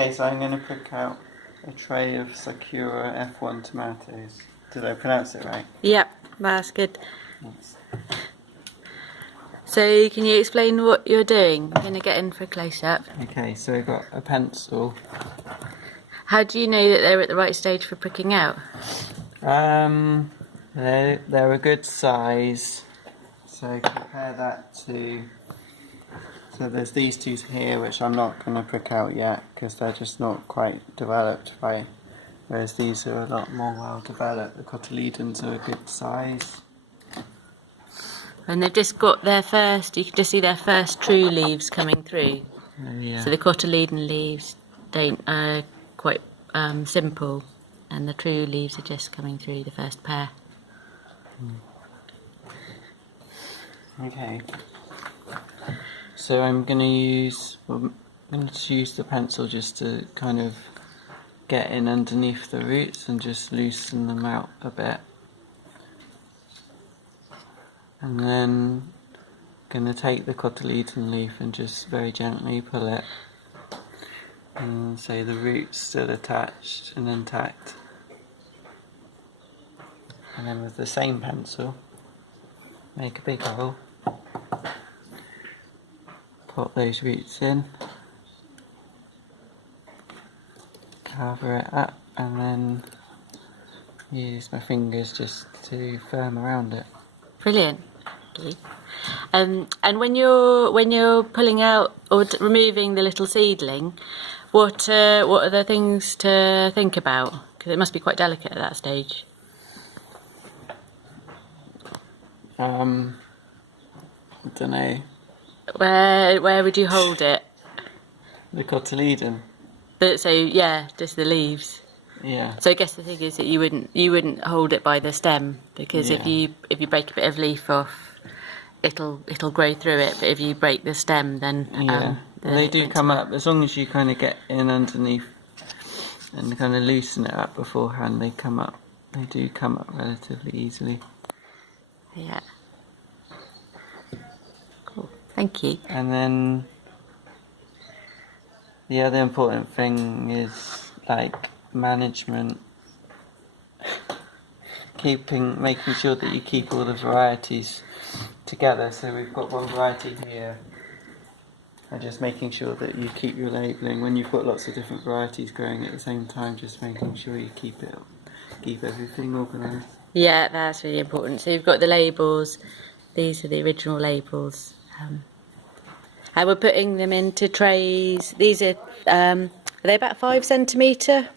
Okay, so I'm going to pick out a tray of Sakura F1 tomatoes. Did I pronounce it right? Yep, that's good. Yes. So can you explain what you're doing? I'm going to get in for a close-up. Okay, so we've got a pencil. How do you know that they're at the right stage for pricking out? They're a good size. So compare that to... So there's these two here which I'm not going to prick out yet because they're just not quite developed right. Whereas these are a lot more well developed. The cotyledons are a good size. And they've just got their first, you can just see their first true leaves coming through. Yeah. So the cotyledon leaves are quite simple, and the true leaves are just coming through, the first pair. Okay. So I'm going to use the pencil just to kind of get in underneath the roots and just loosen them out a bit. And then I'm going to take the cotyledon leaf and just very gently pull it. And so the root's still attached and intact. And then with the same pencil, make a big hole. Put those roots in, cover it up, and then use my fingers just to firm around it. Brilliant. Okay. And when you're pulling out or removing the little seedling, what are the things to think about? Because it must be quite delicate at that stage. I don't know. Where would you hold it? The cotyledon. So yeah, just the leaves. Yeah. So I guess the thing is that you wouldn't hold it by the stem, because if you break a bit of leaf off, it'll grow through it. But if you break the stem, then they do come up as long as you kind of get in underneath and kind of loosen it up beforehand. They come up. They do come up relatively easily. Yeah. Cool. Thank you. And then the other important thing is like management, making sure that you keep all the varieties together. So we've got one variety here, and just making sure that you keep your labelling when you've got lots of different varieties growing at the same time. Just making sure you keep everything organised. Yeah, that's really important. So you've got the labels. These are the original labels. And we're putting them into trays. These are they about 5 centimetre?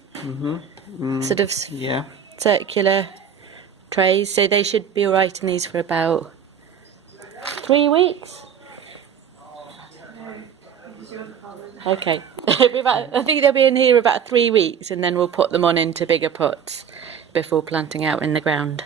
Sort of circular trays. So they should be all right in these for about 3 weeks. Okay. I think they'll be in here about 3 weeks, and then we'll put them on into bigger pots before planting out in the ground.